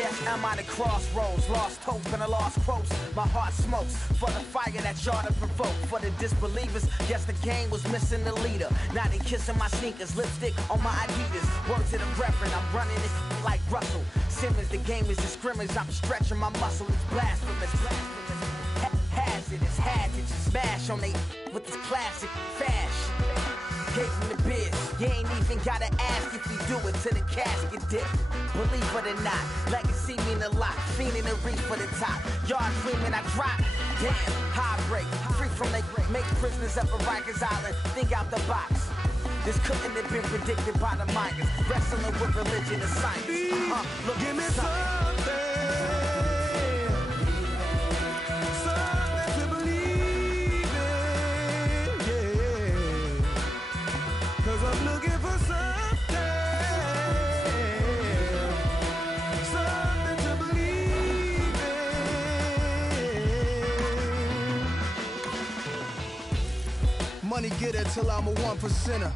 Yes, I'm at a crossroads, lost hope and a lost quotes. My heart smokes for the fire that y'all to provoke. For the disbelievers, guess the game was missing the leader. Now they kissing my sneakers, lipstick on my Adidas. Word to the reverend, I'm running it like Russell Simmons. The game is a scrimmage, I'm stretching my muscle. It's blasphemous. Hazardous, had to just smash on they with this classic fashion. Gave him the biz, you ain't even gotta ask if we do it to the casket dip. Believe it or not, legacy mean a lot. Fiending the reach for the top. Yard dreaming I drop. Damn, high break. Free from they make prisoners up at Rikers Island. Think out the box. This couldn't have been predicted by the miners. Wrestling with religion and science. Look, give me something to believe in, yeah. 'Cause I'm looking for something to believe in. Money getter till I'm a 1%er.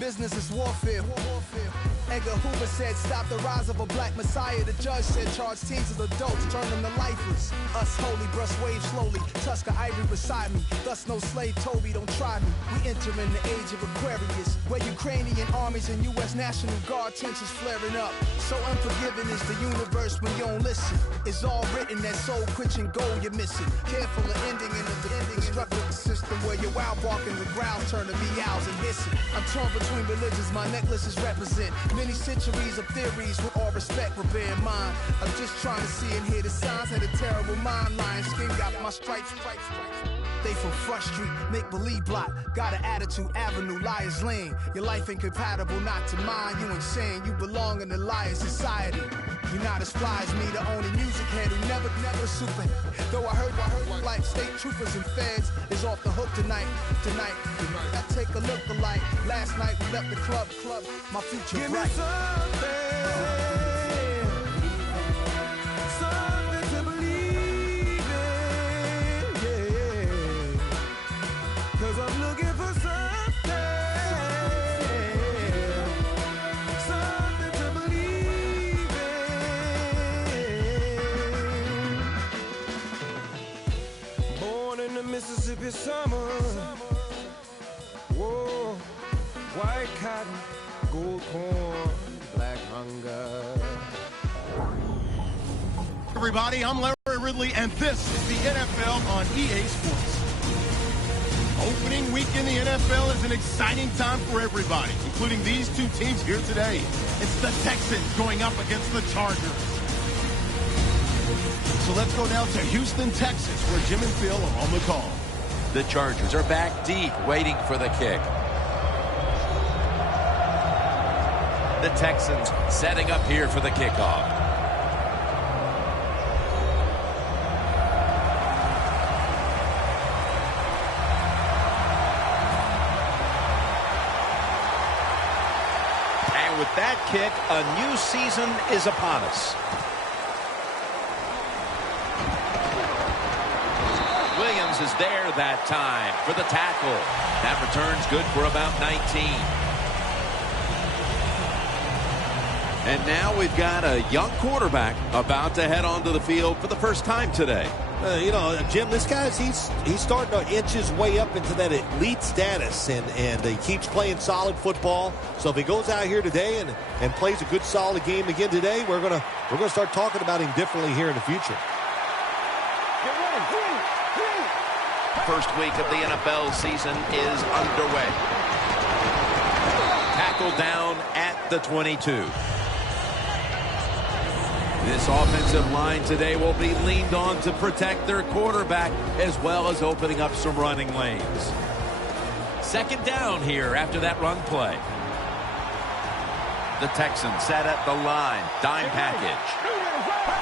Business is warfare. Edgar Hoover said, stop the rise of a black messiah. The judge said, charge teens as adults, turn them to lifeless. Us holy, brush waves slowly, Tusker Ivory beside me. Thus no slave Toby, don't try me. We enter in the age of Aquarius, where Ukrainian armies and U.S. National Guard tensions flaring up. So unforgiving is the universe when you don't listen. It's all written, that soul-quenching goal you're missing. Careful of ending in the ending structured system where your wild barking the growl turn to meows and hissing. I'm torn between religions, my necklaces represent many centuries of theories with all respect, but bear in mind, I'm just trying to see and hear the signs of the terrible mind. Lion skin got my stripes. They from Front Street, make-believe block. Got an attitude, avenue, liar's lane. Your life ain't compatible, not to mine. You insane, you belong in the liar society. You're not as fly as me, the only music head who never super. Though I heard like state troopers and feds is off the hook tonight. I take a look alike. Last night we left the club. My future give bright. Me something to believe in, yeah. 'Cause I'm looking for something to believe in. Born in the Mississippi summer. Whoa, white cotton, gold corn, black hunger. Everybody, I'm Larry Ridley, and this is the NFL on EA Sports. Opening week in the NFL is an exciting time for everybody, including these two teams here today. It's the Texans going up against the Chargers. So let's go down to Houston, Texas, where Jim and Phil are on the call. The Chargers are back deep, waiting for the kick. The Texans setting up here for the kickoff. And with that kick, a new season is upon us. Williams is there that time for the tackle. That return's good for about 19. And now we've got a young quarterback about to head onto the field for the first time today. You know, Jim, this guy's he's starting to inch his way up into that elite status, and he keeps playing solid football. So if he goes out here today and plays a good solid game again today, we're gonna start talking about him differently here in the future. First week of the NFL season is underway. Tackle down at the 22. This offensive line today will be leaned on to protect their quarterback as well as opening up some running lanes. Second down here after that run play. The Texans set at the line. Dime package.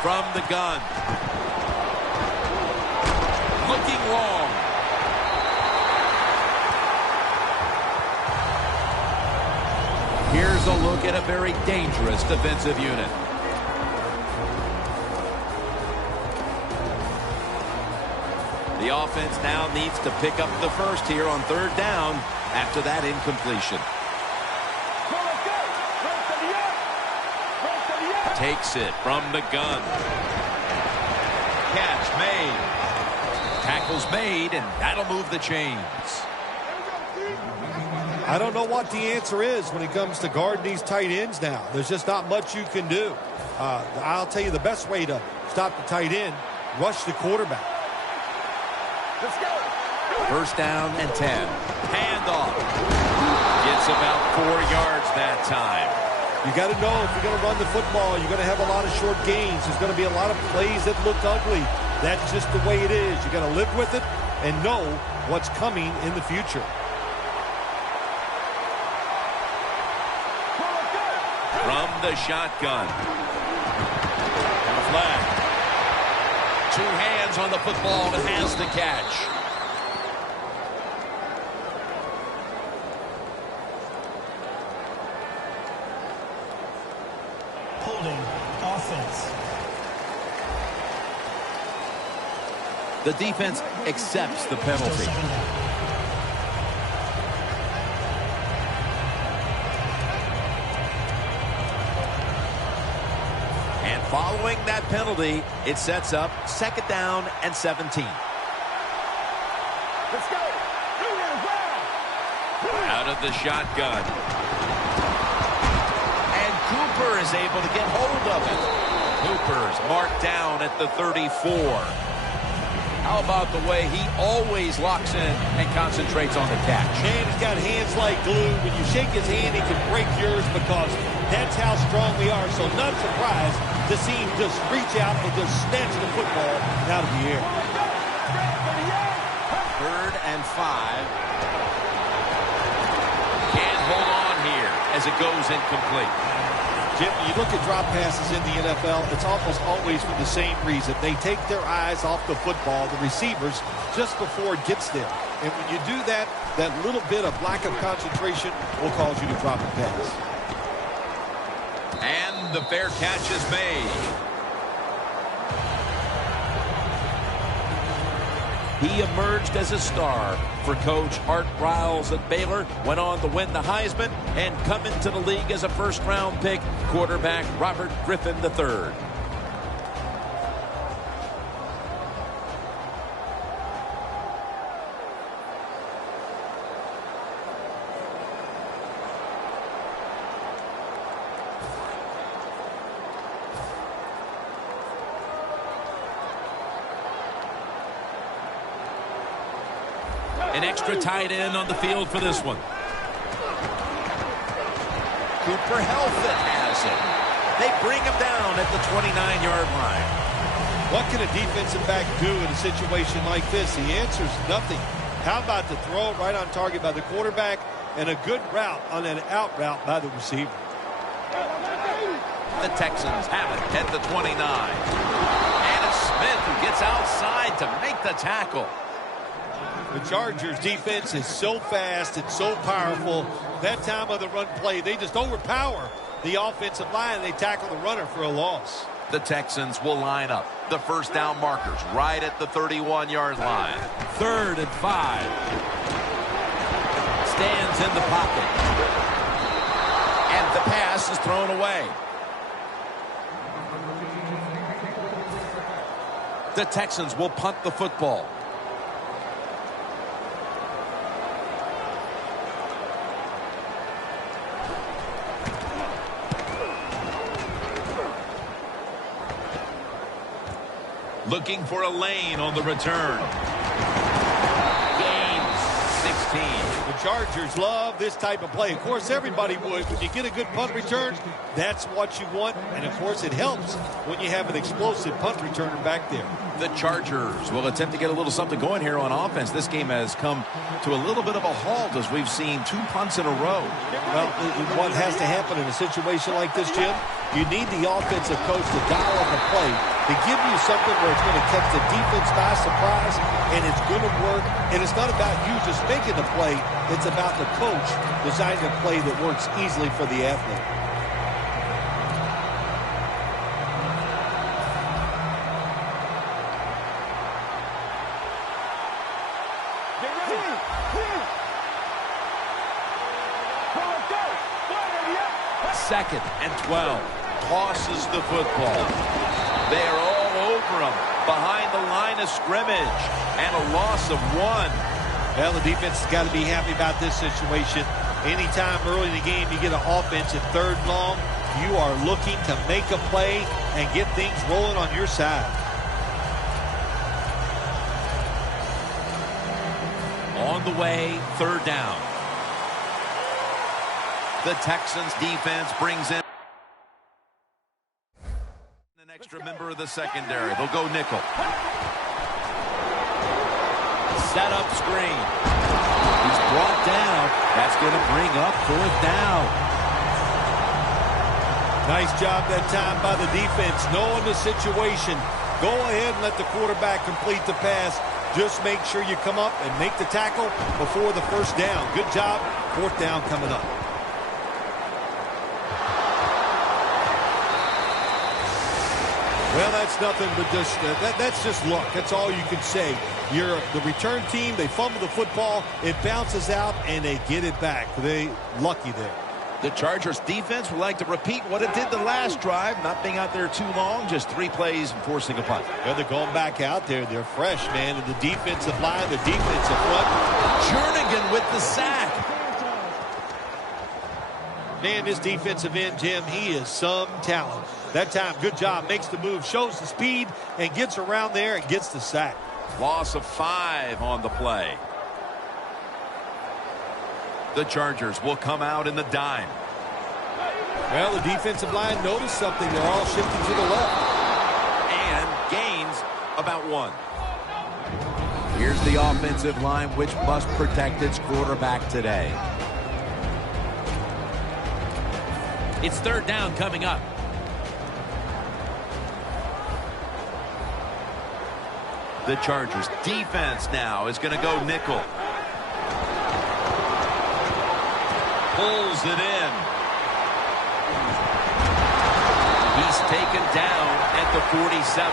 From the gun. Looking long. Here's a look at a very dangerous defensive unit. The offense now needs to pick up the first here on third down after that incompletion. takes it from the gun. Catch made. Tackle's made, and that'll move the chains. I don't know what the answer is when it comes to guarding these tight ends now. There's just not much you can do. I'll tell you the best way to stop the tight end, rush the quarterback. Let's go. First down and 10. Handoff. Gets about 4 yards that time. You got to know if you're going to run the football, you're going to have a lot of short gains. There's going to be a lot of plays that look ugly. That's just the way it is. You got to live with it and know what's coming in the future. From the shotgun. And a flag. 2 hands on the football and has the catch. Holding offense. The defense accepts the penalty. And following that penalty, it sets up 2nd down and 17. Let's go. Out of the shotgun. And Cooper is able to get hold of it. Cooper's marked down at the 34. How about the way he always locks in and concentrates on the catch? Man, he's got hands like glue. When you shake his hand, he can break yours because that's how strong we are. So not surprised to see him just reach out and just snatch the football out of the air. 3rd and 5. Can't hold on here as it goes incomplete. Jim, you look at drop passes in the NFL, it's almost always for the same reason. They take their eyes off the football, the receivers, just before it gets there. And when you do that, that little bit of lack of concentration will cause you to drop a pass. And the fair catch is made. He emerged as a star for Coach Art Briles at Baylor, went on to win the Heisman, and come into the league as a first-round pick, quarterback Robert Griffin III. An extra tight end on the field for this one. Cooper Helfet has it. They bring him down at the 29-yard line. What can a defensive back do in a situation like this? The answer's nothing. How about the throw right on target by the quarterback and a good route on an out route by the receiver? The Texans have it at the 29. And it's Smith who gets outside to make the tackle. The Chargers defense is so fast and so powerful. That time of the run play, they just overpower the offensive line. They tackle the runner for a loss. The Texans will line up. The first down markers right at the 31-yard line. 3rd and 5. Stands in the pocket. And the pass is thrown away. The Texans will punt the football. Looking for a lane on the return. Gain 16. The Chargers love this type of play. Of course, everybody would. When you get a good punt return, that's what you want. And, of course, it helps when you have an explosive punt returner back there. The Chargers will attempt to get a little something going here on offense. This game has come to a little bit of a halt as we've seen 2 punts in a row. Well, what has to happen in a situation like this, Jim? You need the offensive coach to dial up a play to give you something where it's going to catch the defense by surprise, and it's going to work. And it's not about you just making the play. It's about the coach designing a play that works easily for the athlete. Second and 12. tosses the football. They are all over him behind the line of scrimmage, and a loss of 1. Well, the defense has got to be happy about this situation. Anytime early in the game you get an offense at 3rd and long, you are looking to make a play and get things rolling on your side. On the way, 3rd down. The Texans defense brings in an extra member of the secondary. They'll go nickel. Set up screen. He's brought down. That's going to bring up 4th down. Nice job that time by the defense, knowing the situation. Go ahead and let the quarterback complete the pass. Just make sure you come up and make the tackle before the 1st down. Good job. 4th down coming up. Well, that's nothing but just that's just luck. That's all you can say. You're the return team. They fumble the football. It bounces out, and they get it back. They lucky there. The Chargers defense would like to repeat what it did the last drive, not being out there too long, just 3 plays and forcing a punt. Well, they're going back out there. They're fresh, man. And the defensive line, the defensive front. Jernigan with the sack. Man, this defensive end, Jim, he is some talent. That time, good job. Makes the move, shows the speed, and gets around there and gets the sack. Loss of 5 on the play. The Chargers will come out in the dime. Well, the defensive line noticed something. They're all shifting to the left. And gains about 1. Here's the offensive line, which must protect its quarterback today. It's 3rd down coming up. The Chargers defense now is going to go nickel. Pulls it in. He's taken down at the 47.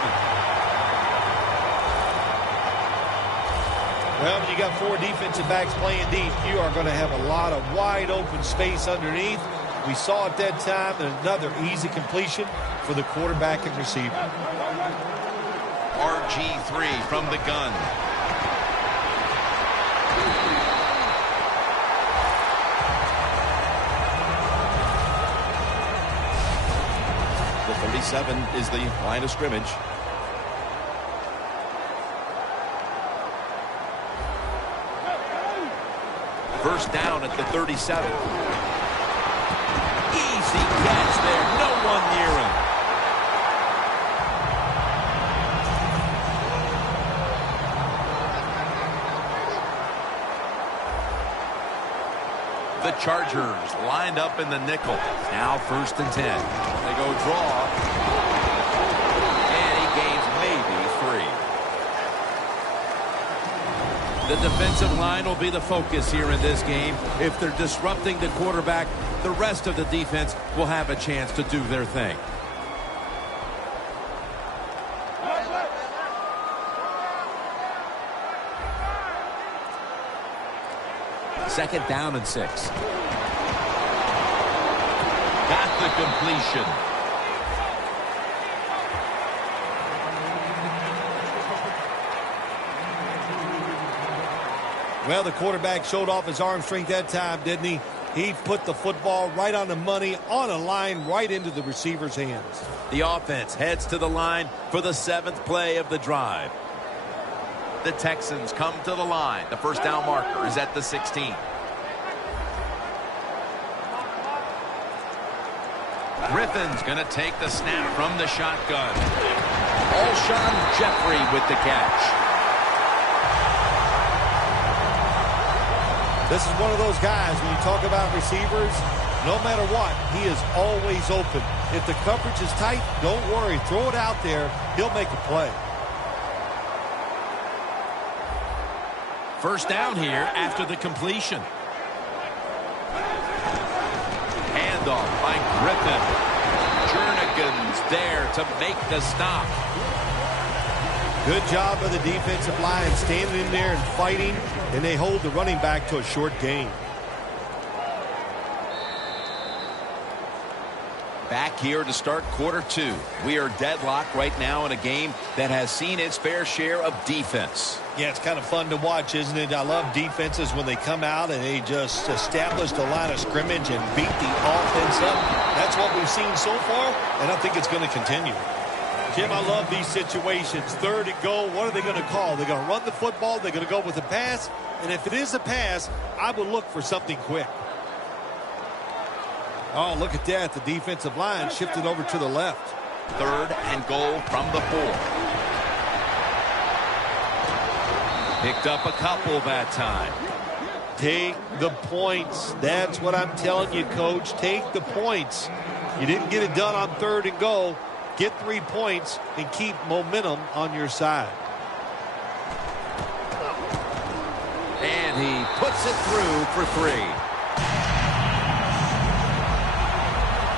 Well, when you got 4 defensive backs playing deep, you are going to have a lot of wide open space underneath. We saw at that time another easy completion for the quarterback and receiver. RG3 from the gun. The 37 is the line of scrimmage. First down at the 37. Easy catch there. No one near him. The Chargers lined up in the nickel. Now 1st and 10. They go draw. And he gains maybe 3. The defensive line will be the focus here in this game. If they're disrupting the quarterback, the rest of the defense will have a chance to do their thing. Second down and 6. Got the completion. Well, the quarterback showed off his arm strength that time, didn't he? He put the football right on the money, on a line, right into the receiver's hands. The offense heads to the line for the 7th play of the drive. The Texans come to the line. The first down marker is at the 16. Griffin's going to take the snap from the shotgun. Alshon Jeffrey with the catch. This is one of those guys, when you talk about receivers, no matter what, he is always open. If the coverage is tight, don't worry. Throw it out there. He'll make a play. First down here after the completion. Handoff by Griffin. Jernigan's there to make the stop. Good job by the defensive line standing in there and fighting, and they hold the running back to a short gain. Back here to start quarter 2. We are deadlocked right now in a game that has seen its fair share of defense. Yeah, it's kind of fun to watch, isn't it? I love defenses when they come out and they just establish the line of scrimmage and beat the offense up. That's what we've seen so far, and I think it's going to continue. Jim, I love these situations. 3rd and goal, what are they going to call? They're going to run the football, they're going to go with a pass, and if it is a pass, I would look for something quick. Oh, look at that. The defensive line shifted over to the left. 3rd and goal from the 4. Picked up a couple that time. Take the points. That's what I'm telling you, Coach. Take the points. You didn't get it done on 3rd and goal. Get 3 points and keep momentum on your side. And he puts it through for 3.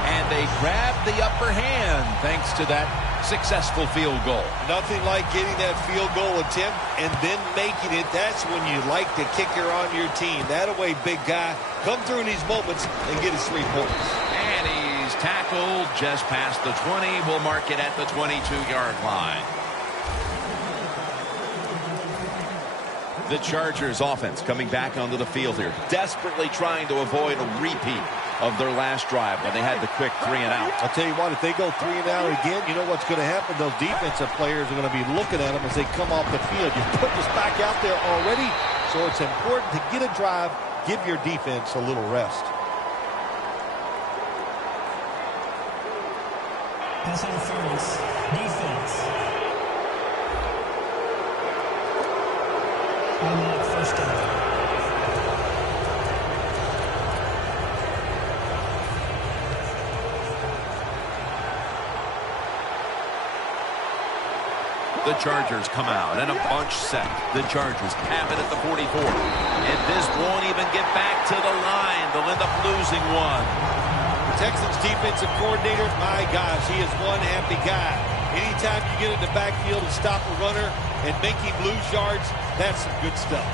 And they grab the upper hand thanks to that successful field goal. Nothing like getting that field goal attempt and then making it. That's when you like the kicker on your team. That away, big guy. Come through in these moments and get his 3 points. And he's tackled just past the 20. We'll mark it at the 22-yard line. The Chargers offense coming back onto the field here, desperately trying to avoid a repeat of their last drive when they had the quick 3 and out. I'll tell you what, if they go 3 and out again, you know what's going to happen? Those defensive players are going to be looking at them as they come off the field. You put this back out there already, so it's important to get a drive, give your defense a little rest. Pass interference. Defense. Automatic first down. The Chargers come out and a bunch set. The Chargers have it at the 44. And this won't even get back to the line. They'll end up losing 1. The Texans defensive coordinator, my gosh, he is one happy guy. Anytime you get in the backfield and stop a runner and make him lose yards, that's some good stuff.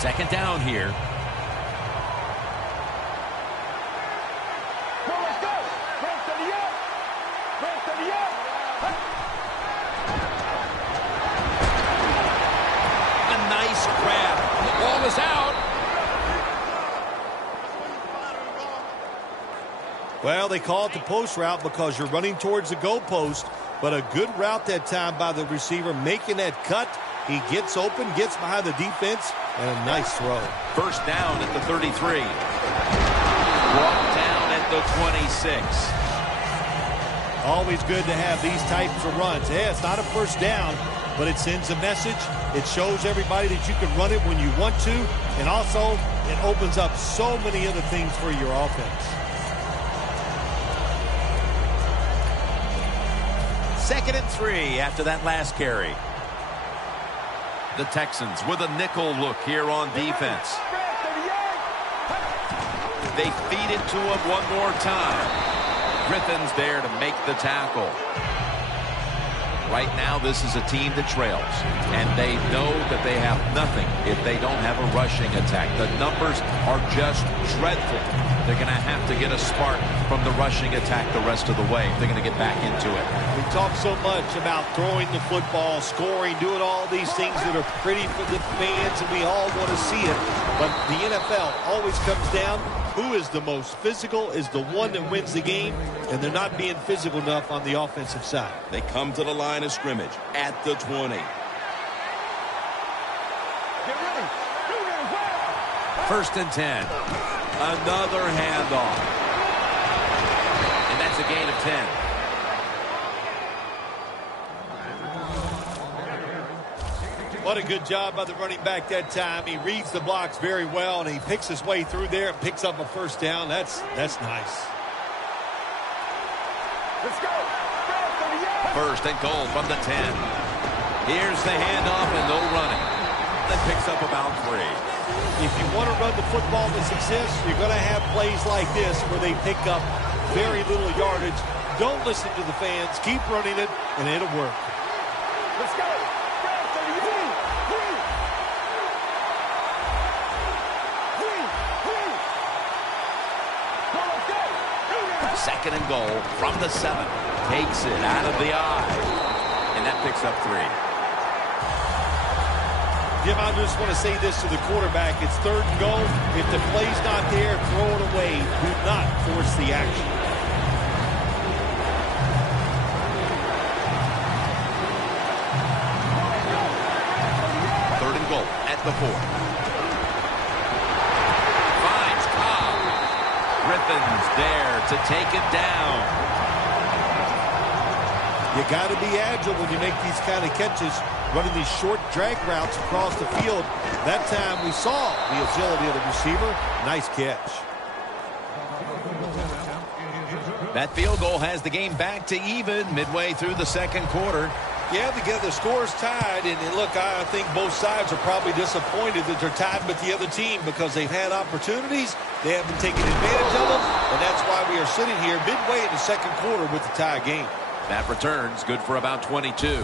2nd down here. Out. Well, they call it the post route because you're running towards the goalpost, but a good route that time by the receiver, making that cut. He gets open, gets behind the defense, and a nice throw. 1st down at the 33. Brought down at the 26. Always good to have these types of runs. Yeah, it's not a 1st down, but it sends a message. It shows everybody that you can run it when you want to, and also it opens up so many other things for your offense. 2nd and 3 after that last carry. The Texans with a nickel look here on defense. They feed it to him one more time. Griffin's there to make the tackle. Right now, this is a team that trails, and they know that they have nothing if they don't have a rushing attack. The numbers are just dreadful. They're going to have to get a spark from the rushing attack the rest of the way if they're going to get back into it. We talk so much about throwing the football, scoring, doing all these things that are pretty for the fans, and we all want to see it. But the NFL always comes down, who is the most physical is the one that wins the game, and they're not being physical enough on the offensive side. They come to the line of scrimmage at the 20. 1st and 10. Another handoff. And that's a gain of 10. What a good job by the running back that time. He reads the blocks very well, and he picks his way through there and picks up a 1st down. That's nice. Let's go. 1st and goal from the 10. Here's the handoff and no running. That picks up about 3. If you want to run the football with success, you're going to have plays like this where they pick up very little yardage. Don't listen to the fans. Keep running it, and it'll work. Let's go. 2nd 2nd and goal from the 7. Takes it out of the eye. And that picks up 3. Jim, I just want to say this to the quarterback. It's 3rd and goal. If the play's not there, throw it away. Do not force the action. At the 4. Finds Cobb. Griffin's there to take it down. You got to be agile when you make these kind of catches, running these short drag routes across the field. That time we saw the agility of the receiver. Nice catch. That field goal has the game back to even midway through the 2nd quarter. Yeah, the score's tied, and look, I think both sides are probably disappointed that they're tied with the other team because they've had opportunities, they haven't taken advantage of them, and that's why we are sitting here midway in the 2nd quarter with the tie game. That returns good for about 22.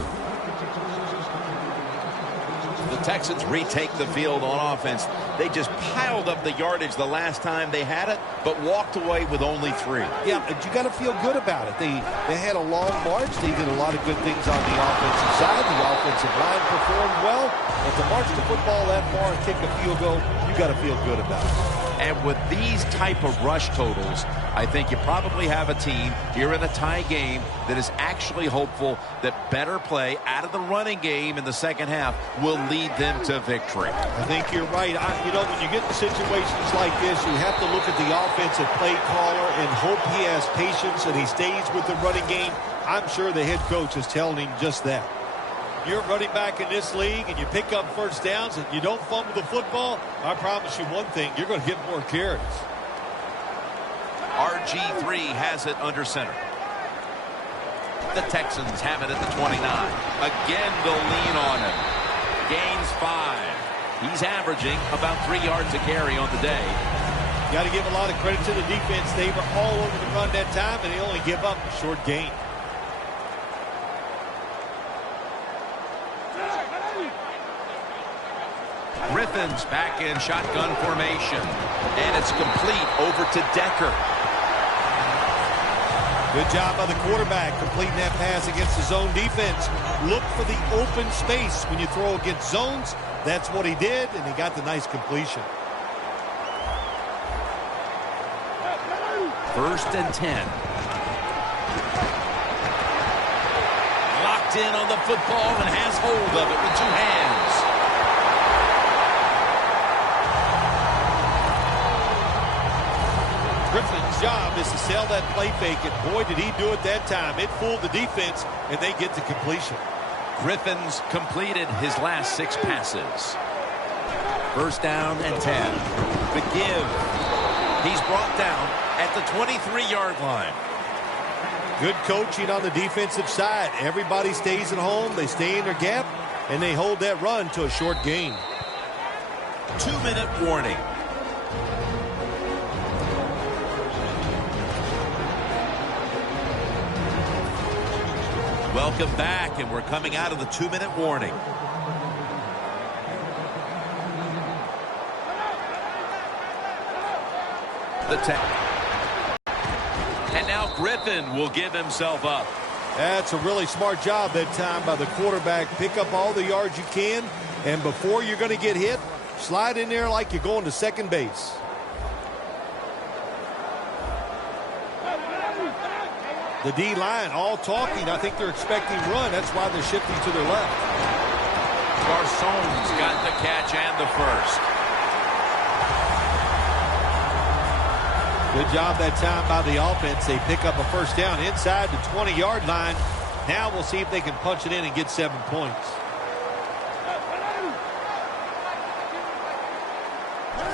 The Texans retake the field on offense. They just piled up the yardage the last time they had it, but walked away with only 3. Yeah, but you got to feel good about it. They had a long march. They did a lot of good things on the offensive side. The offensive line performed well. But to march the football that far and kick a field goal, you got to feel good about it. And with these type of rush totals, I think you probably have a team here in a tie game that is actually hopeful that better play out of the running game in the 2nd half will lead them to victory. I think you're right. When you get in situations like this, you have to look at the offensive play caller and hope he has patience and he stays with the running game. I'm sure the head coach is telling him just that. You're running back in this league and you pick up first downs and you don't fumble the football, I promise you one thing, you're going to get more carries. RG3 has it under center. The Texans have it at the 29. Again, they'll lean on him. Gains 5. He's averaging about 3 yards a carry on the day. You got to give a lot of credit to the defense. They were all over the run that time, and they only give up a short gain. Griffin's back in shotgun formation. And it's complete over to Decker. Good job by the quarterback completing that pass against the zone defense. Look for the open space when you throw against zones. That's what he did, and he got the nice completion. 1st and 10. Locked in on the football and has hold of it with 2 hands. Griffin's job is to sell that play fake, and boy, did he do it that time. It fooled the defense, and they get the completion. Griffin's completed his last 6 passes. 1st down and 10. The give. He's brought down at the 23-yard line. Good coaching on the defensive side. Everybody stays at home. They stay in their gap, and they hold that run to a short gain. 2-minute warning. Welcome back, and we're coming out of the 2-minute warning. And now Griffin will give himself up. That's a really smart job that time by the quarterback. Pick up all the yards you can, and before you're going to get hit, slide in there like you're going to second base. The D-line all talking. I think they're expecting run. That's why they're shifting to their left. Garcon's got the catch and the first. Good job that time by the offense. They pick up a first down inside the 20-yard line. Now we'll see if they can punch it in and get 7 points.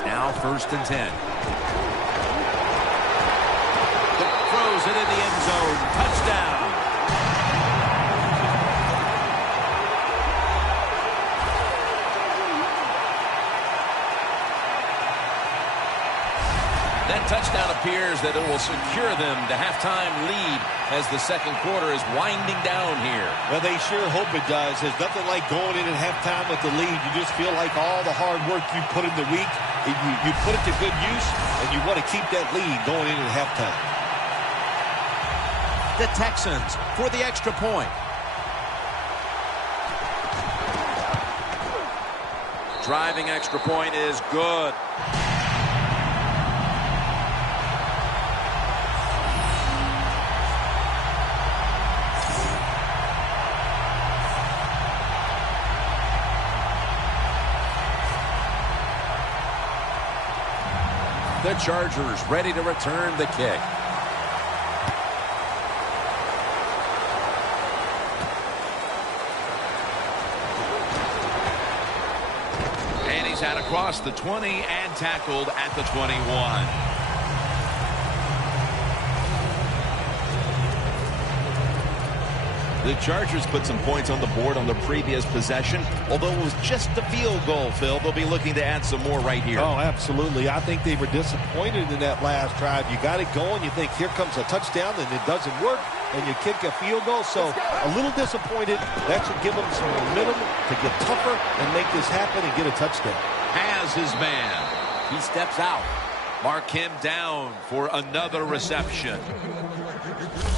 Now 1st and 10. Throws it in the end zone. Touchdown. That touchdown appears that it will secure them the halftime lead as the 2nd quarter is winding down here. Well, they sure hope it does. There's nothing like going in at halftime with the lead. You just feel like all the hard work you put in the week, you put it to good use, and you want to keep that lead going into halftime. the Texans for the extra point. Driving extra point is good. The Chargers ready to return the kick. And he's out across the 20 and tackled at the 21. The Chargers put some points on the board on the previous possession. Although it was just a field goal, Phil, they'll be looking to add some more right here. Oh, absolutely. I think they were disappointed in that last drive. You got it going. You think, here comes a touchdown, and it doesn't work, and you kick a field goal. So a little disappointed. That should give them some momentum to get tougher and make this happen and get a touchdown. Has his man. He steps out. Mark him down for another reception.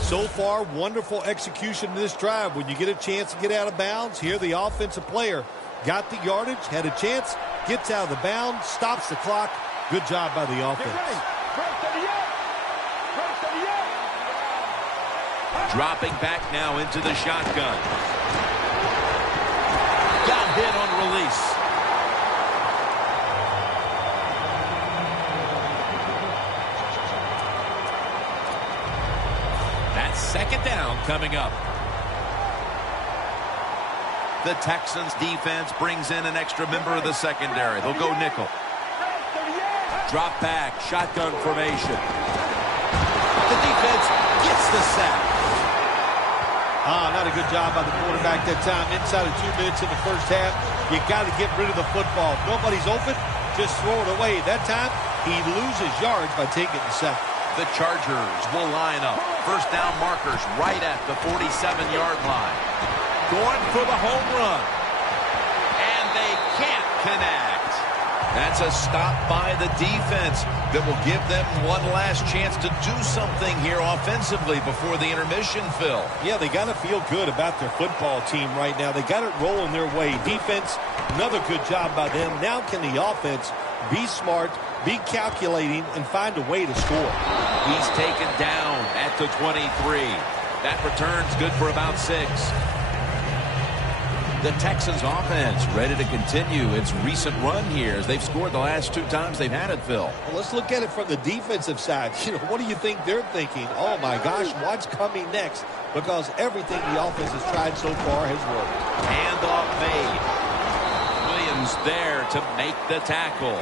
So far, wonderful execution in this drive. When you get a chance to get out of bounds, here the offensive player got the yardage, had a chance, gets out of the bounds, stops the clock. Good job by the offense. Dropping back now into the shotgun. Got hit on release. Second down coming up. The Texans defense brings in an extra member of the secondary. They'll go nickel. Drop back, shotgun formation. The defense gets the sack. Not a good job by the quarterback that time. Inside of 2 minutes in the first half, you got to get rid of the football. Nobody's open, just throw it away. That time, he loses yards by taking the sack. The Chargers will line up. First down markers right at the 47-yard line. Going for the home run. And they can't connect. That's a stop by the defense that will give them one last chance to do something here offensively before the intermission, Phil. Yeah, they got to feel good about their football team right now. They got it rolling their way. Defense, another good job by them. Now can the offense be smart, be calculating, and find a way to score? He's taken down at the 23. That return's good for about 6. The Texans offense ready to continue its recent run here as they've scored the last 2 times they've had it, Phil. Well, let's look at it from the defensive side. What do you think they're thinking? Oh, my gosh, what's coming next? Because everything the offense has tried so far has worked. Handoff made. Williams there to make the tackle.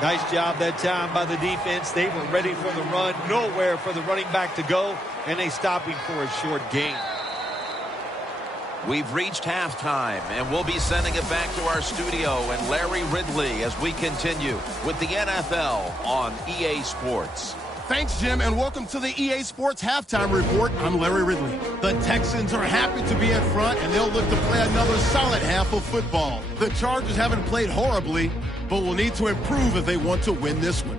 Nice job that time by the defense. They were ready for the run. Nowhere for the running back to go, and they stop him for a short gain. We've reached halftime, and we'll be sending it back to our studio and Larry Ridley as we continue with the NFL on EA Sports. Thanks, Jim, and welcome to the EA Sports Halftime Report. I'm Larry Ridley. The Texans are happy to be in front, and they'll look to play another solid half of football. The Chargers haven't played horribly, but will need to improve if they want to win this one.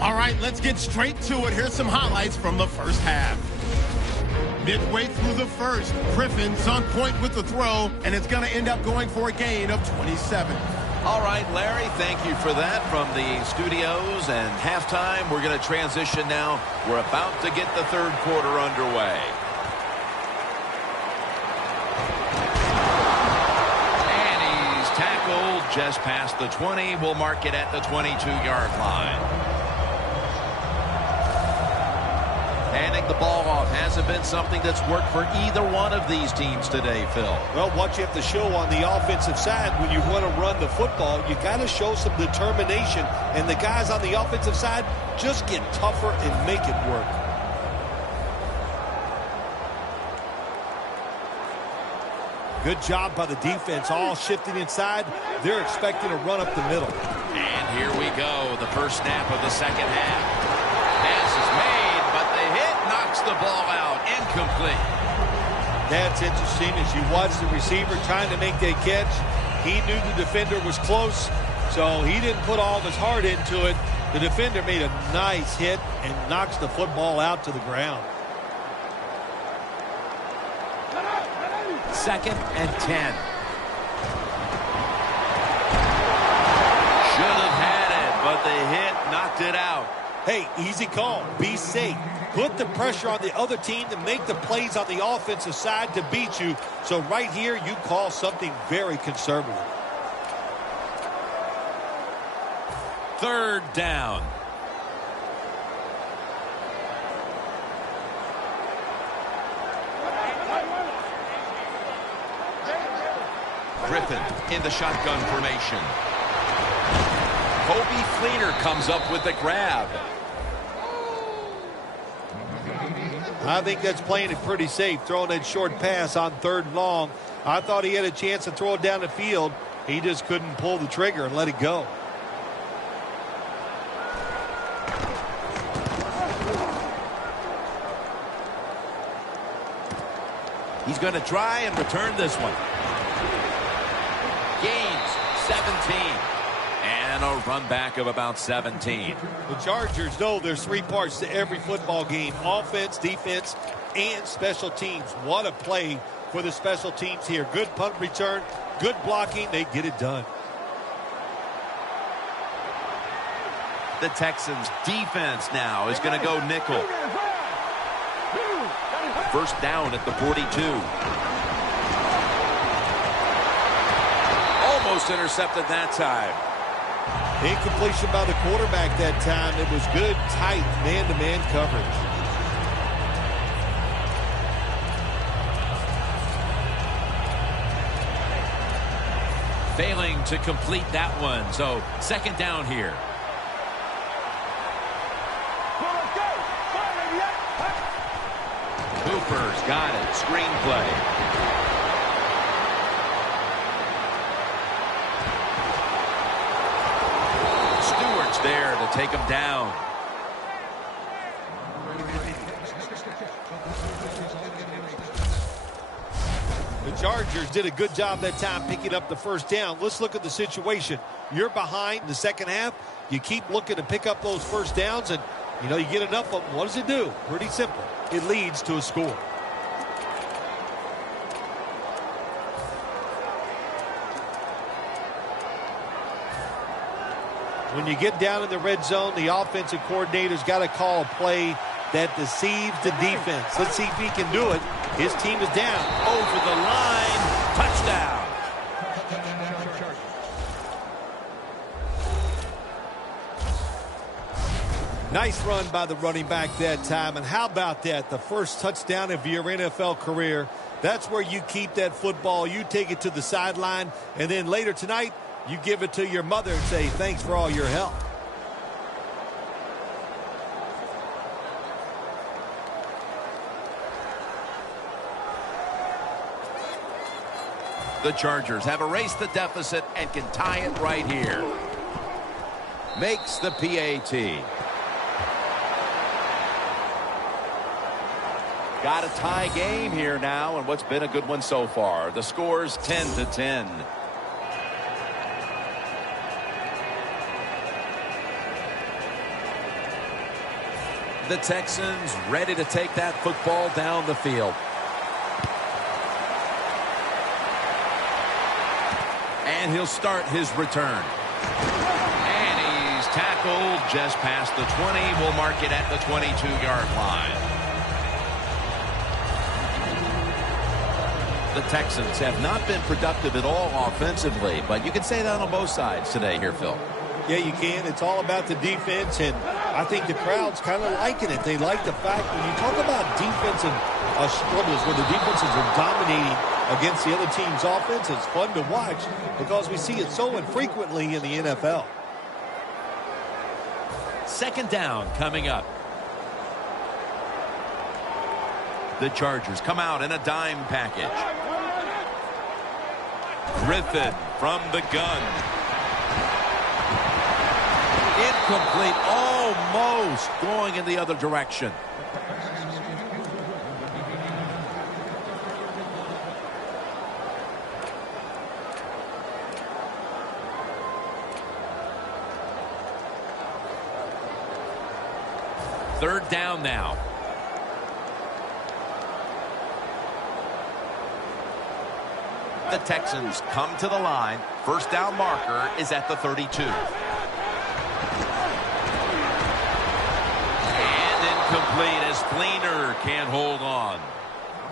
All right, let's get straight to it. Here's some highlights from the first half. Midway through the first, Griffin's on point with the throw, and it's going to end up going for a gain of 27. All right, Larry, thank you for that from the studios. And halftime, we're going to transition now. We're about to get the third quarter underway. And he's tackled just past the 20. We'll mark it at the 22-yard line. Handing the ball off hasn't been something that's worked for either one of these teams today, Phil. Well, what you have to show on the offensive side when you want to run the football, you got to show some determination. And the guys on the offensive side just get tougher and make it work. Good job by the defense, all shifting inside. They're expecting to run up the middle. And here we go, the first snap of the second half. Pass is made, but the hit knocks the ball out, incomplete. That's interesting as you watch the receiver trying to make that catch. He knew the defender was close, so he didn't put all of his heart into it, The defender made a nice hit and knocks the football out to the ground. 2nd and 10. Should have had it, but the hit knocked it out. Hey, easy call. Be safe. Put the pressure on the other team to make the plays on the offensive side to beat you. So right here, you call something very conservative. 3rd down. Griffin in the shotgun formation. Kobe Fleener comes up with the grab. I think that's playing it pretty safe, throwing that short pass on 3rd and long. I thought he had a chance to throw it down the field. He just couldn't pull the trigger and let it go. He's going to try and return this one. Gains 17. And a run back of about 17. The Chargers know there's 3 parts to every football game: offense, defense, and special teams. What a play for the special teams here. Good punt return, good blocking. They get it done. The Texans defense now is going to go nickel. 1st down at the 42. Almost intercepted that time. Incompletion by the quarterback that time. It was good, tight, man-to-man coverage. Failing to complete that one. So 2nd down here. Cooper's got it. Screenplay. Stewart's there to take him down. The Chargers did a good job that time picking up the 1st down. Let's look at the situation. You're behind in the 2nd half. You keep looking to pick up those 1st downs, and you know you get enough of them. What does it do? Pretty simple. It leads to a score. When you get down in the red zone, the offensive coordinator's got to call a play that deceives the defense. Let's see if he can do it. His team is down. Over the line. Touchdown. Nice run by the running back that time. And how about that? The first touchdown of your NFL career. That's where you keep that football. You take it to the sideline. And then later tonight, you give it to your mother and say, thanks for all your help. The Chargers have erased the deficit and can tie it right here. Makes the PAT. Got a tie game here now, and what's been a good one so far. The score's 10-10. The Texans ready to take that football down the field. And he'll start his return. And he's tackled just past the 20. We'll mark it at the 22-yard line. The Texans have not been productive at all offensively, but you can say that on both sides today here, Phil. Yeah, you can. It's all about the defense, and I think the crowd's kind of liking it. They like the fact when you talk about defensive struggles where the defenses are dominating against the other team's offense, it's fun to watch because we see it so infrequently in the NFL. 2nd down coming up. The Chargers come out in a dime package. Griffin from the gun. Incomplete, almost going in the other direction. 3rd down now. The Texans come to the line. 1st down marker is at the 32. And incomplete as Fleener can't hold on.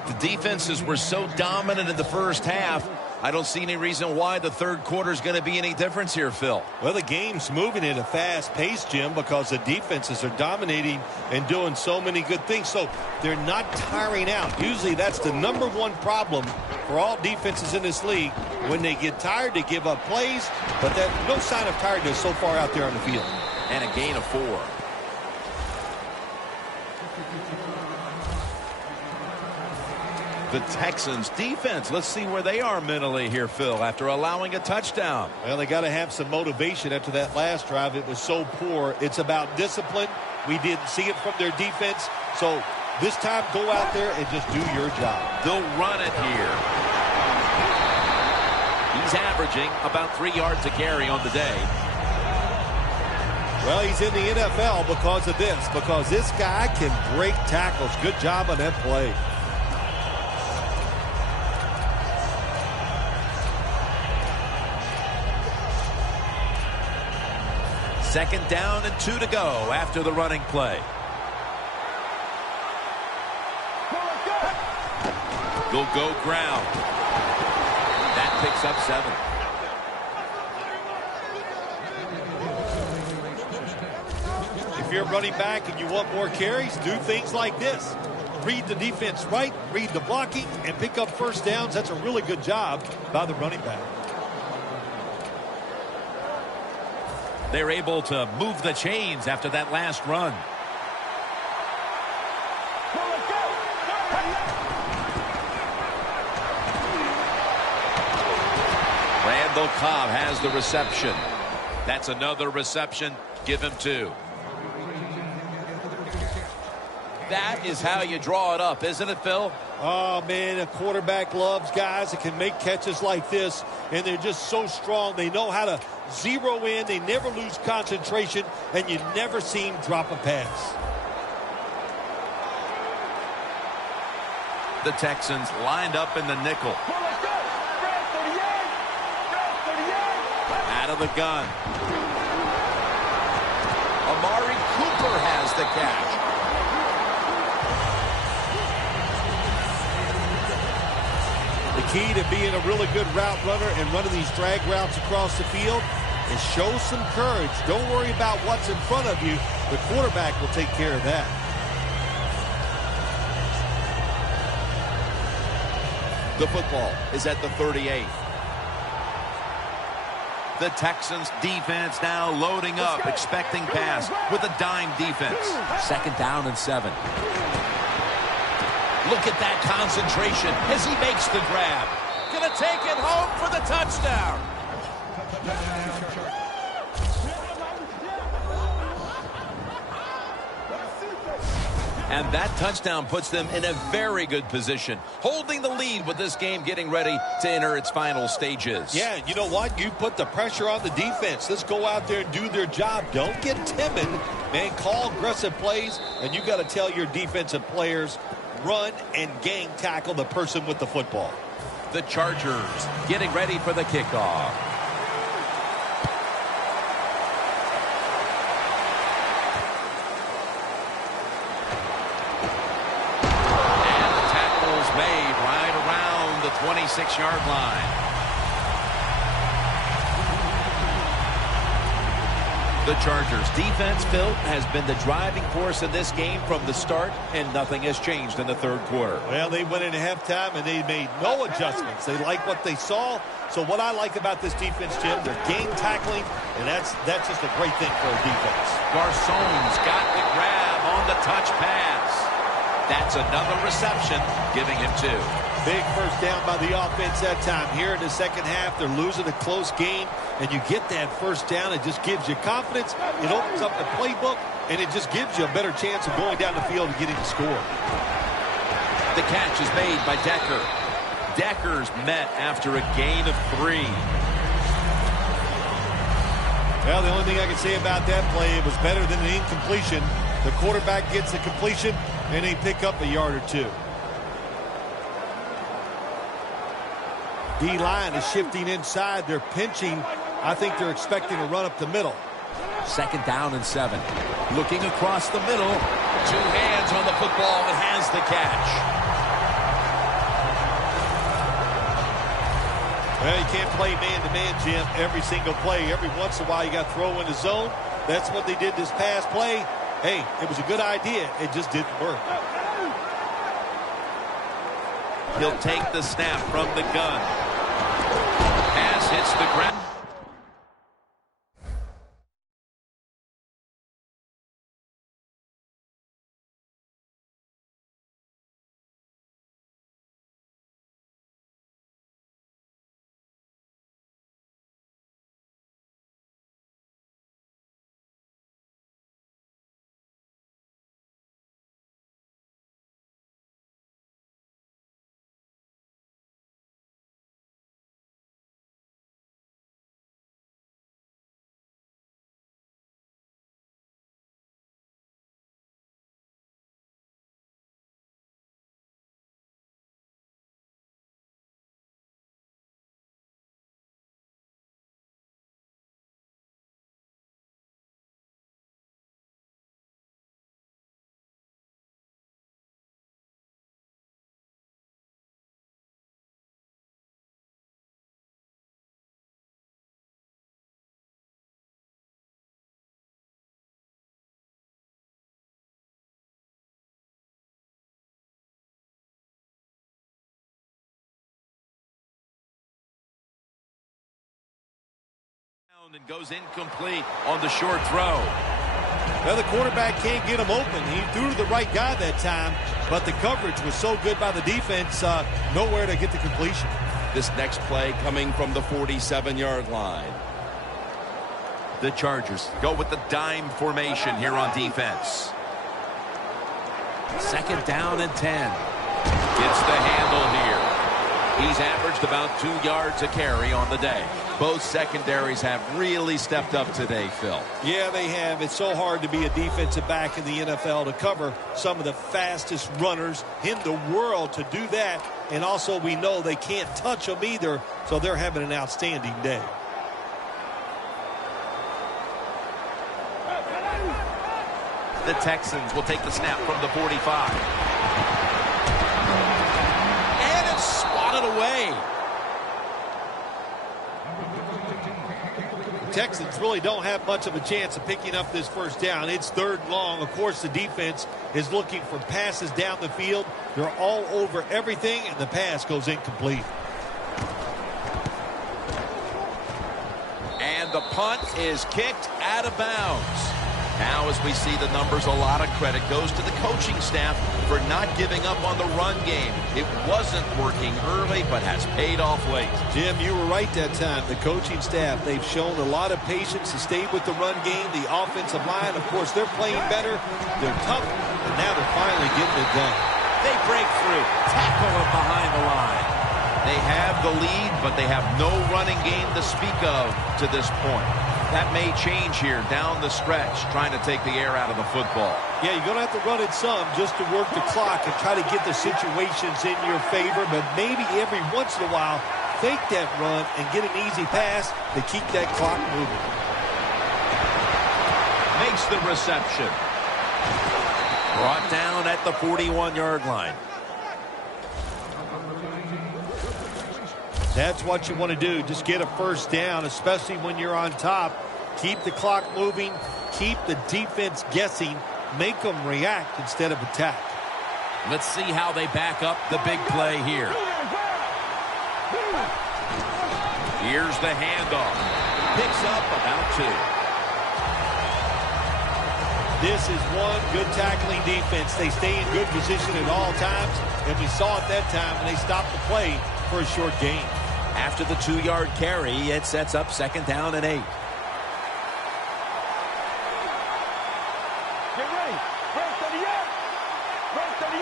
The defenses were so dominant in the first half. I don't see any reason why the 3rd quarter is going to be any difference here, Phil. Well, the game's moving at a fast pace, Jim, because the defenses are dominating and doing so many good things. So they're not tiring out. Usually that's the #1 problem for all defenses in this league. When they get tired, they give up plays, but there's no sign of tiredness so far out there on the field. And a gain of 4. The Texans defense, let's see where they are mentally here, Phil, after allowing a touchdown. Well, they got to have some motivation after that last drive. It was so poor. It's about discipline. We didn't see it from their defense. So this time, go out there and just do your job. They'll run it here. He's averaging about 3 yards a carry on the day. Well, he's in the NFL because of this, because this guy can break tackles. Good job on that play. Second down and 2 to go after the running play. They'll go ground. That picks up 7. If you're running back and you want more carries, do things like this. Read the defense right, read the blocking, and pick up 1st downs. That's a really good job by the running back. They're able to move the chains after that last run. Randall Cobb has the reception. That's another reception. Give him 2. That is how you draw it up, isn't it, Phil? Oh, man, a quarterback loves guys that can make catches like this, and they're just so strong. They know how to zero in. They never lose concentration, and you never see him drop a pass. The Texans lined up in the nickel. Out of the gun. Amari Cooper has the catch. The key to being a really good route runner and running these drag routes across the field is show some courage. Don't worry about what's in front of you. The quarterback will take care of that. The football is at the 38. The Texans defense now loading up, expecting pass with a dime defense. 2nd down and 7. Look at that concentration as he makes the grab. Gonna take it home for the touchdown. And that touchdown puts them in a very good position, holding the lead with this game getting ready to enter its final stages. Yeah, you know what? You put the pressure on the defense. Let's go out there and do their job. Don't get timid. Man, call aggressive plays, and you got to tell your defensive players, run and gang tackle the person with the football. The Chargers getting ready for the kickoff. And the tackle's made right around the 26-yard line. The Chargers defense, Phil, has been the driving force in this game from the start, and nothing has changed in the 3rd quarter. Well, they went into halftime, and they made no adjustments. They like what they saw. So what I like about this defense, Jim, they're game tackling, and that's just a great thing for a defense. Garçon's got the grab on the touch pass. That's another reception, giving him 2. Big 1st down by the offense that time. Here in the 2nd half, they're losing a close game, and you get that 1st down. It just gives you confidence. It opens up the playbook, and it just gives you a better chance of going down the field and getting the score. The catch is made by Decker. Decker's met after a gain of 3. Well, the only thing I can say about that play, it was better than an incompletion. The quarterback gets the completion, and they pick up a yard or two. D-line is shifting inside. They're pinching. I think they're expecting a run up the middle. 2nd down and 7. Looking across the middle. 2 hands on the football and has the catch. Well, you can't play man-to-man, Jim, every single play. Every once in a while, you got to throw in the zone. That's what they did this past play. Hey, it was a good idea. It just didn't work. He'll take the snap from the gun. Pass hits the ground. And goes incomplete on the short throw. Well, the quarterback can't get him open. He threw to the right guy that time, but the coverage was so good by the defense, nowhere to get the completion. This next play coming from the 47-yard line. The Chargers go with the dime formation here on defense. 2nd down and 10. Gets the handle here. He's averaged about 2 yards a carry on the day. Both secondaries have really stepped up today, Phil. Yeah, they have. It's so hard to be a defensive back in the NFL to cover some of the fastest runners in the world to do that. And also we know they can't touch them either, so they're having an outstanding day. The Texans will take the snap from the 45. And it's swatted away. Texans really don't have much of a chance of picking up this first down. It's 3rd and long. Of course, the defense is looking for passes down the field. They're all over everything, and the pass goes incomplete. And the punt is kicked out of bounds. Now, as we see the numbers, a lot of credit goes to the coaching staff for not giving up on the run game. It wasn't working early, but has paid off late. Jim, you were right that time. The coaching staff, they've shown a lot of patience to stay with the run game. The offensive line, of course, they're playing better. They're tough, and now they're finally getting it done. They break through, tackle him behind the line. They have the lead, but they have no running game to speak of to this point. That may change here down the stretch, trying to take the air out of the football. Yeah, you're going to have to run it some just to work the clock and try to get the situations in your favor, but maybe every once in a while, fake that run and get an easy pass to keep that clock moving. Makes the reception. Brought down at the 41-yard line. That's what you want to do. Just get a first down, especially when you're on top. Keep the clock moving. Keep the defense guessing. Make them react instead of attack. Let's see how they back up the big play here. Here's the handoff. Picks up about 2. This is one good tackling defense. They stay in good position at all times, and we saw it that time when they stopped the play for a short gain. After the 2-yard carry, it sets up 2nd down and 8. Get ready. Break 38. Break 38.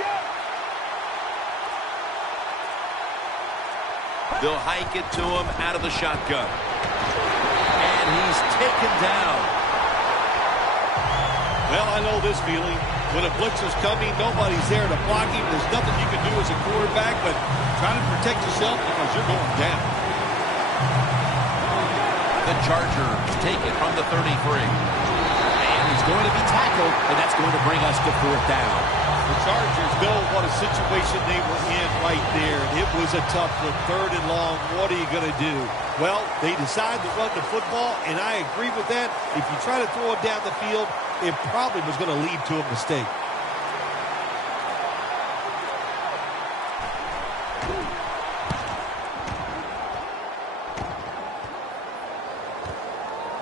They'll hike it to him out of the shotgun. And he's taken down. Well, I know this feeling. When a blitz is coming, nobody's there to block him. There's nothing you can do as a quarterback but try to protect yourself because you're going down. The Chargers take it from the 33. And he's going to be tackled, and that's going to bring us to 4th down. The Chargers know what a situation they were in right there. It was a tough one, 3rd and long. What are you going to do? Well, they decide to run the football, and I agree with that. If you try to throw it down the field, it probably was going to lead to a mistake.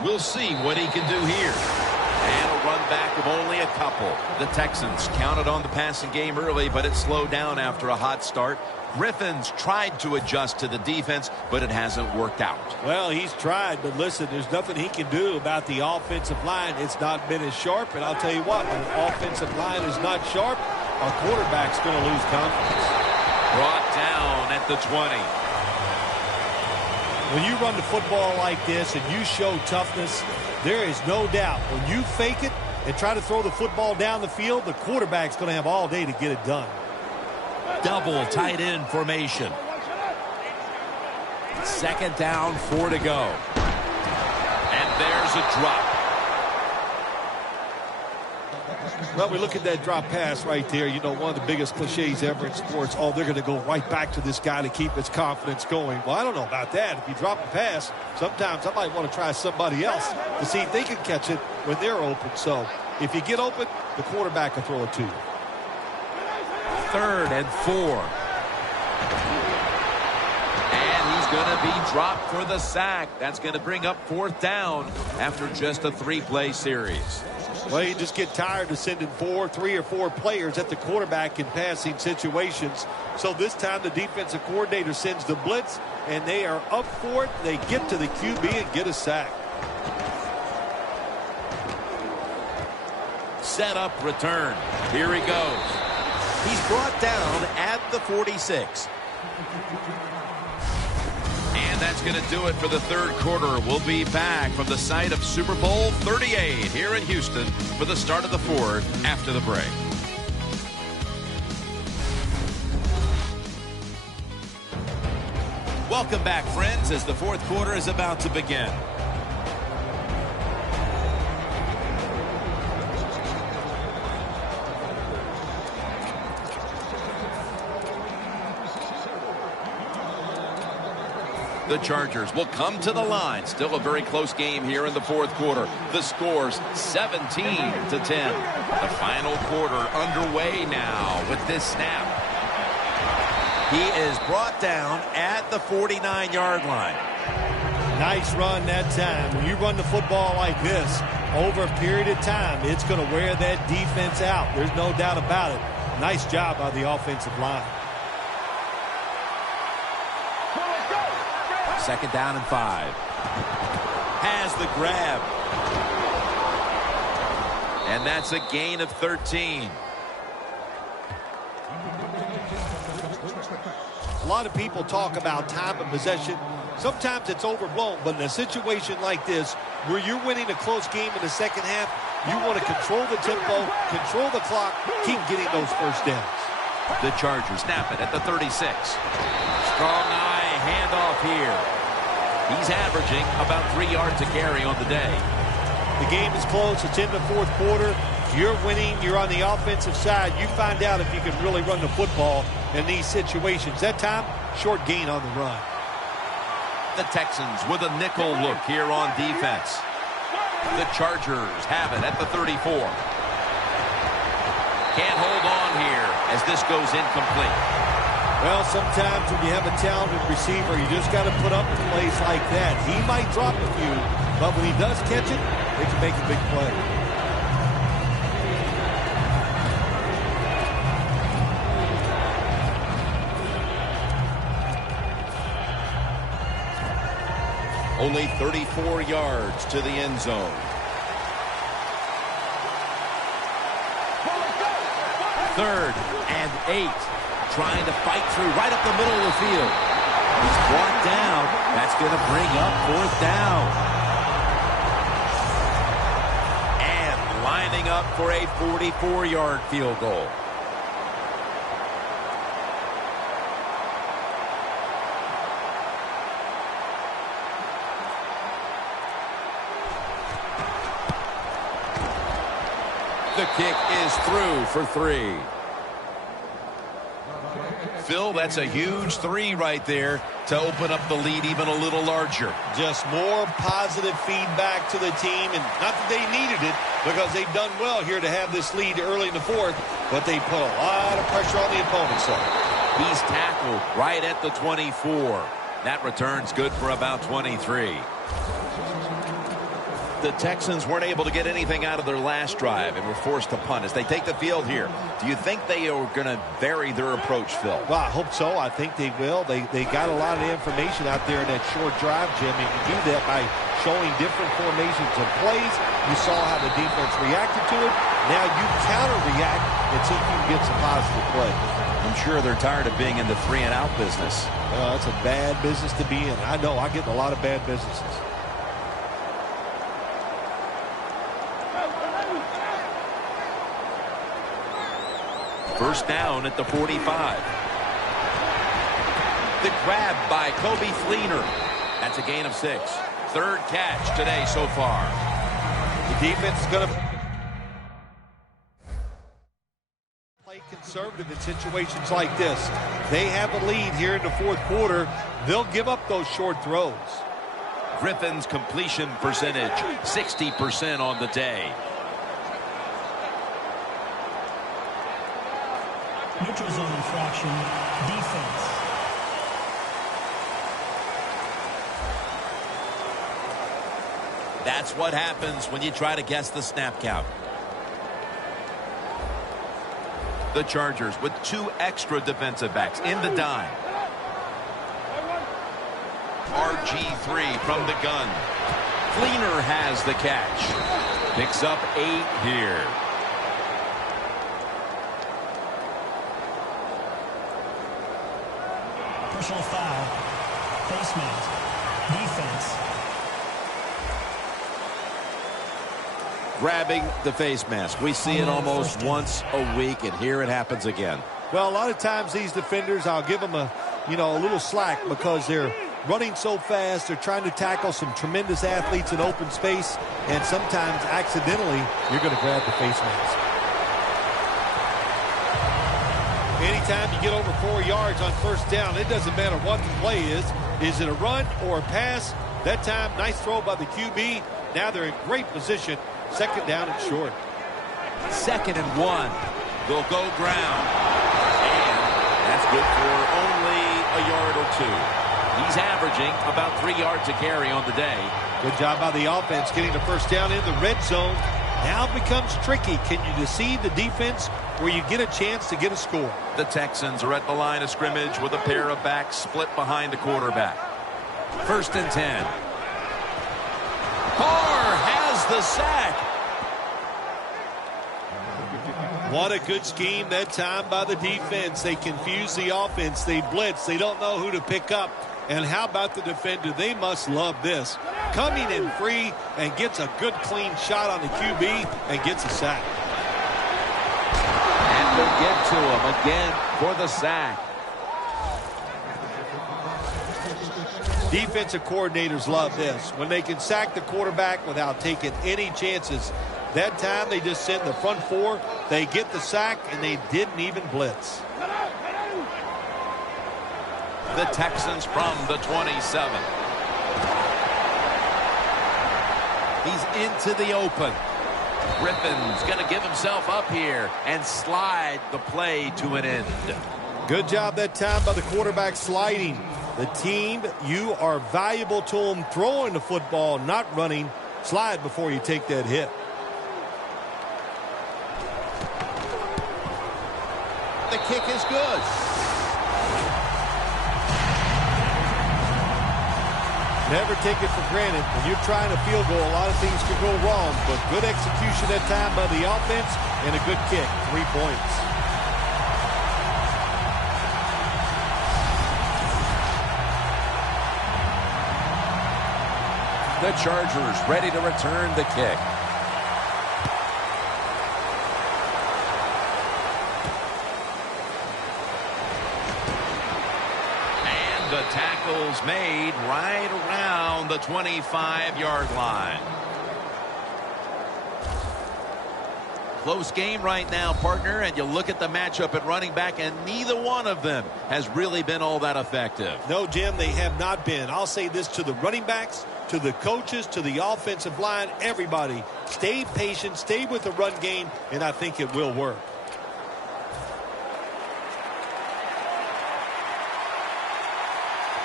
We'll see what he can do here. And a run back of only a couple. The Texans counted on the passing game early, but it slowed down after a hot start. Griffin's tried to adjust to the defense, but it hasn't worked out. Well, he's tried, but listen, there's nothing he can do about the offensive line. It's not been as sharp, and I'll tell you what, when the offensive line is not sharp, our quarterback's going to lose confidence. Brought down at the 20. When you run the football like this and you show toughness, there is no doubt when you fake it and try to throw the football down the field, the quarterback's going to have all day to get it done. Double tight end formation. 2nd down, 4 to go. And there's a drop. Well, we look at that drop pass right there. You know, one of the biggest cliches ever in sports. Oh, they're going to go right back to this guy to keep his confidence going. Well, I don't know about that. If you drop a pass, sometimes I might want to try somebody else to see if they can catch it when they're open. So if you get open, the quarterback will throw it to you. 3rd and 4. And he's going to be dropped for the sack. That's going to bring up 4th down after just a 3-play series. Well, you just get tired of sending 3 or 4 players at the quarterback in passing situations. So this time the defensive coordinator sends the blitz, and they are up for it. They get to the QB and get a sack. Set up return. Here he goes. He's brought down at the 46. And that's going to do it for the 3rd quarter. We'll be back from the site of Super Bowl 38 here in Houston for the start of the 4th after the break. Welcome back, friends, as the 4th quarter is about to begin. The Chargers will come to the line. Still a very close game here in the 4th quarter. The score's 17-10. The final quarter underway now with this snap. He is brought down at the 49-yard line. Nice run that time. When you run the football like this, over a period of time, it's going to wear that defense out. There's no doubt about it. Nice job by the offensive line. 2nd down and 5. Has the grab. And that's a gain of 13. A lot of people talk about time of possession. Sometimes it's overblown, but in a situation like this, where you're winning a close game in the 2nd half, you want to control the tempo, control the clock, keep getting those first downs. The Chargers snap it at the 36. Strong eye handoff here. He's averaging about 3 yards a carry on the day. The game is close. It's in the 4th quarter. You're winning. You're on the offensive side. You find out if you can really run the football in these situations. That time, short gain on the run. The Texans with a nickel look here on defense. The Chargers have it at the 34. Can't hold on here as this goes incomplete. Well, sometimes when you have a talented receiver, you just got to put up with plays like that. He might drop a few, but when he does catch it, they can make a big play. Only 34 yards to the end zone. Third and 8. Trying to fight through right up the middle of the field. He's brought down. That's going to bring up 4th down. And lining lining up for a 44-yard field goal. The kick is through for 3. Phil, that's a huge 3 right there to open up the lead even a little larger. Just more positive feedback to the team, and not that they needed it because they've done well here to have this lead early in the fourth, but they put a lot of pressure on the opponent's side. He's tackled right at the 24. That return's good for about 23. The Texans weren't able to get anything out of their last drive and were forced to punt as they take the field here. Do you think they are going to vary their approach, Phil? Well, I hope so. I think they will. They got a lot of information out there in that short drive, Jim. You can do that by showing different formations and plays. You saw how the defense reacted to it. Now you counter-react and see if you can get some positive play. I'm sure they're tired of being in the 3-and-out business. That's a bad business to be in. I know. I get in a lot of bad businesses. First down at the 45. The grab by Kobe Fleener. That's a gain of 6. Third catch today so far. The defense is going to play conservative in situations like this. They have a lead here in the fourth quarter. They'll give up those short throws. Griffin's completion percentage, 60% on the day. Neutral zone infraction, defense. That's what happens when you try to guess the snap count. The Chargers with 2 extra defensive backs in the dime. RG3 from the gun. Fleener has the catch. Picks up 8 here. Personal foul. Face mask. Defense. Grabbing the face mask. We see it almost once a week, and here it happens again. Well, a lot of times these defenders, I'll give them a little slack because they're running so fast. They're trying to tackle some tremendous athletes in open space, and sometimes accidentally you're going to grab the face mask. Anytime you get over 4 yards on first down, it doesn't matter what the play is. Is it a run or a pass? That time, nice throw by the QB. Now they're in great position. Second down and short. 2nd and 1. They'll go ground. And that's good for only a yard or 2. He's averaging about 3 yards a carry on the day. Good job by the offense getting the first down in the red zone. Now it becomes tricky. Can you deceive the defense where you get a chance to get a score? The Texans are at the line of scrimmage with a pair of backs split behind the quarterback. 1st and 10. Carr has the sack. What a good scheme that time by the defense. They confuse the offense. They blitz. They don't know who to pick up. And how about the defender? They must love this. Coming in free and gets a good clean shot on the QB and gets a sack. And we'll get to him again for the sack. Defensive coordinators love this. When they can sack the quarterback without taking any chances. That time they just sent the front 4. They get the sack and they didn't even blitz. The Texans from the 27. He's into the open. Griffin's going to give himself up here and slide the play to an end. Good job that time by the quarterback sliding. The team, you are valuable to them throwing the football, not running. Slide before you take that hit. The kick is good. Never take it for granted. When you're trying a field goal, a lot of things can go wrong, but good execution that time by the offense and a good kick. 3 points. The Chargers ready to return the kick. the tackle's made right around the 25-yard line. Close game right now, partner, and you look at the matchup at running back, and neither one of them has really been all that effective. No, Jim, they have not been. I'll say this to the running backs, to the coaches, to the offensive line, everybody. Stay patient, stay with the run game, and I think it will work.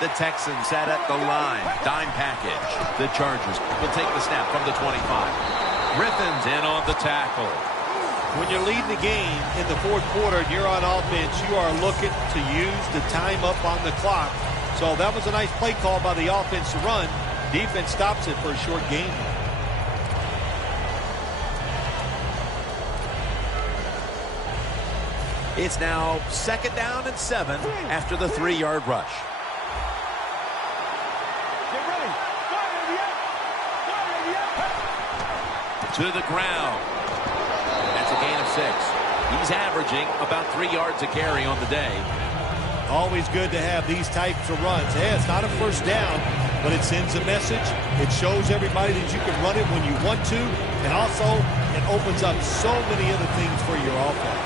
The Texans sat at the line. Dime package. The Chargers will take the snap from the 25. Griffin's in on the tackle. When you're leading the game in the fourth quarter and you're on offense, you are looking to use the time up on the clock. So that was a nice play call by the offense to run. Defense stops it for a short gain. It's now 2nd down and 7 after the 3-yard rush. To the ground. That's a gain of 6. He's averaging about 3 yards a carry on the day. Always good to have these types of runs. Hey, it's not a first down, but it sends a message. It shows everybody that you can run it when you want to, and also it opens up so many other things for your offense.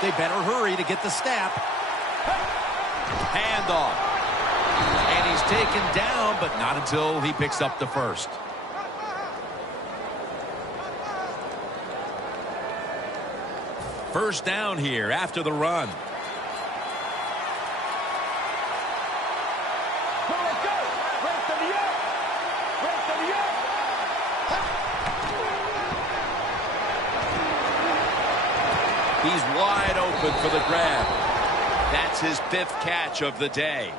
They better hurry to get the snap. Handoff. And he's taken down, but not until he picks up the first. First down here after the run. He's wide open for the grab. That's his 5th catch of the day.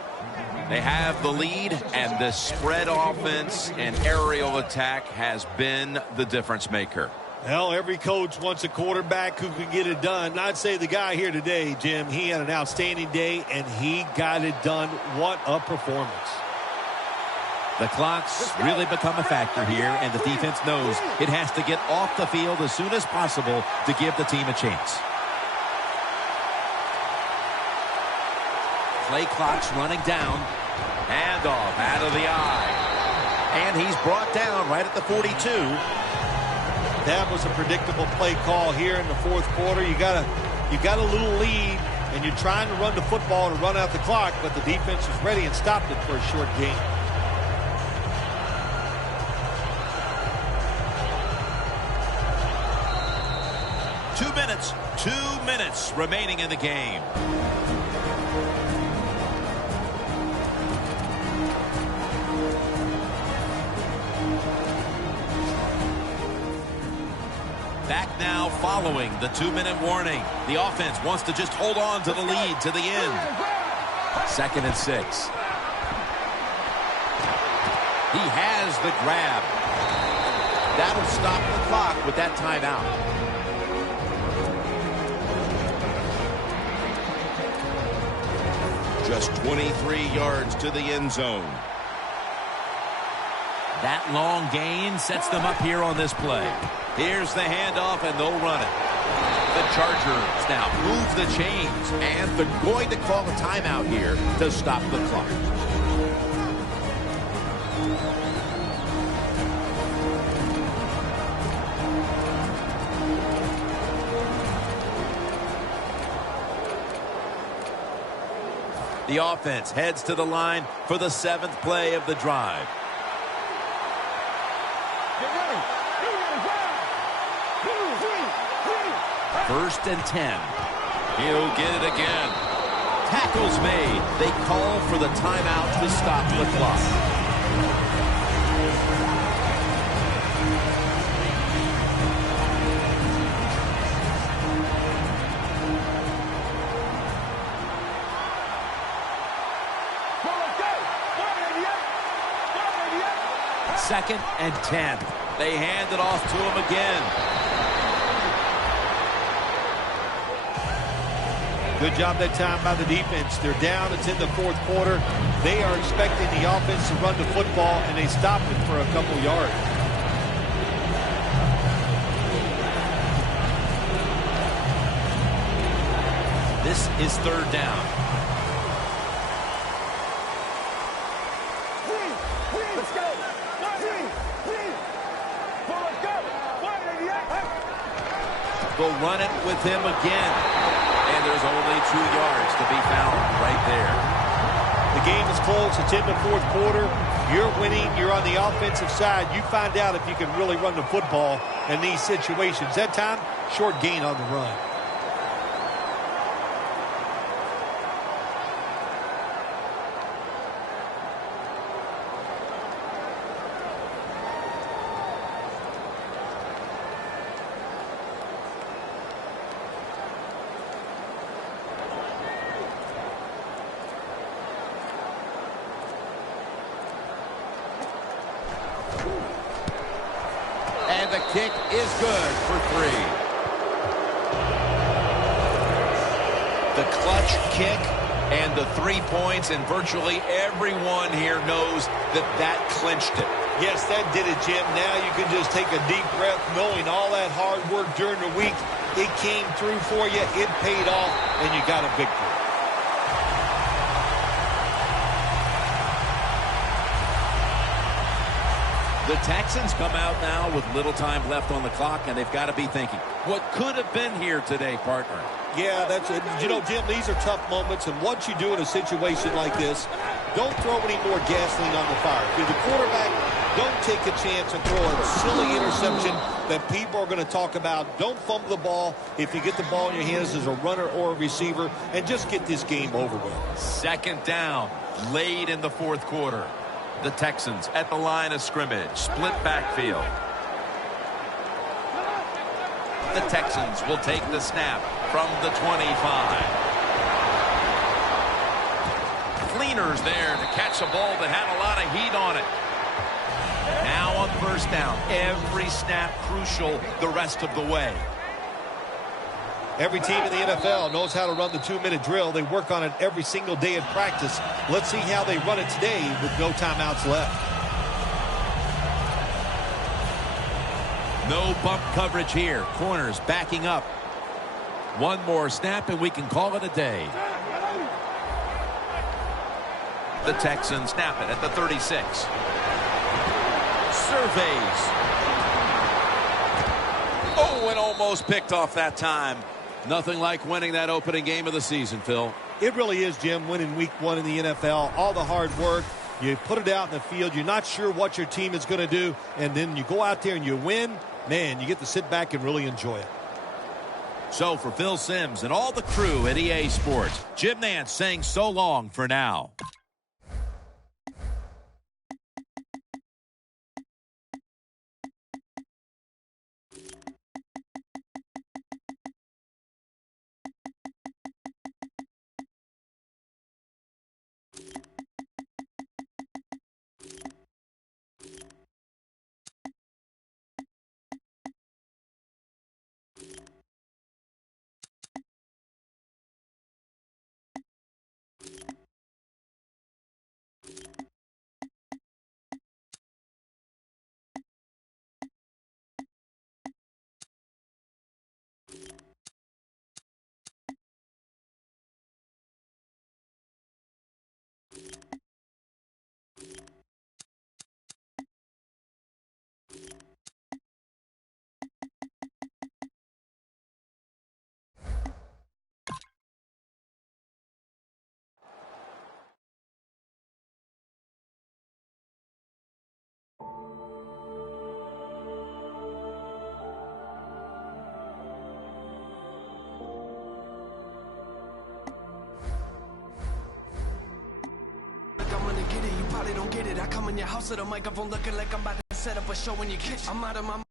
They have the lead, and this spread offense and aerial attack has been the difference maker. Well, every coach wants a quarterback who can get it done. I'd say the guy here today, Jim, he had an outstanding day, and he got it done. What a performance. The clock's really become a factor here, and the defense knows it has to get off the field as soon as possible to give the team a chance. Play clock's running down. Handoff out of the eye. And he's brought down right at the 42. That was a predictable play call here in the fourth quarter. You got a little lead, and you're trying to run the football to run out the clock, but the defense was ready and stopped it for a short gain. Two minutes remaining in the game. Back now following the 2-minute warning. The offense wants to just hold on to the lead to the end. 2nd and 6. He has the grab. That'll stop the clock with that timeout. Just 23 yards to the end zone. That long gain sets them up here on this play. Here's the handoff, and they'll run it. The Chargers now move the chains, and they're going to call a timeout here to stop the clock. The offense heads to the line for the 7th play of the drive. First and 10. He'll get it again. Tackle's made. They call for the timeout to stop the clock. Second and 10. They hand it off to him again. Good job that time by the defense. They're down. It's in the fourth quarter. They are expecting the offense to run the football, and they stop it for a couple yards. This is third down. Let's go. We'll run it with him again. And there's only 2 yards to be found right there. The game is close. It's in the fourth quarter. You're winning. You're on the offensive side. You find out if you can really run the football in these situations. That time, short gain on the run. And the kick is good for 3. The clutch kick and the 3 points, and virtually everyone here knows that that clinched it. Yes, that did it, Jim. Now you can just take a deep breath knowing all that hard work during the week, it came through for you, it paid off, and you got a victory. The Texans come out now with little time left on the clock, and they've got to be thinking, what could have been here today, partner? Yeah, that's it. You know, Jim, these are tough moments, and what you do in a situation like this, don't throw any more gasoline on the fire. If you're the quarterback, don't take a chance and throw a silly interception that people are going to talk about. Don't fumble the ball if you get the ball in your hands as a runner or a receiver, and just get this game over with. Second down, late in the fourth quarter. The Texans at the line of scrimmage, split backfield. The Texans will take the snap from the 25. Fleener's there to catch a ball that had a lot of heat on it. Now on first down, every snap crucial the rest of the way. Every team in the NFL knows how to run the 2-minute drill. They work on it every single day in practice. Let's see how they run it today with no timeouts left. No bump coverage here. Corners backing up. One more snap and we can call it a day. The Texans snap it at the 36. Surveys. Oh, and almost picked off that time. Nothing like winning that opening game of the season, Phil. It really is, Jim, winning week 1 in the NFL. All the hard work. You put it out in the field. You're not sure what your team is going to do. And then you go out there and you win. Man, you get to sit back and really enjoy it. So for Phil Simms and all the crew at EA Sports, Jim Nance saying so long for now. Don't get it. I come in your house with a microphone looking like I'm about to set up a show in your kitchen. I'm out of my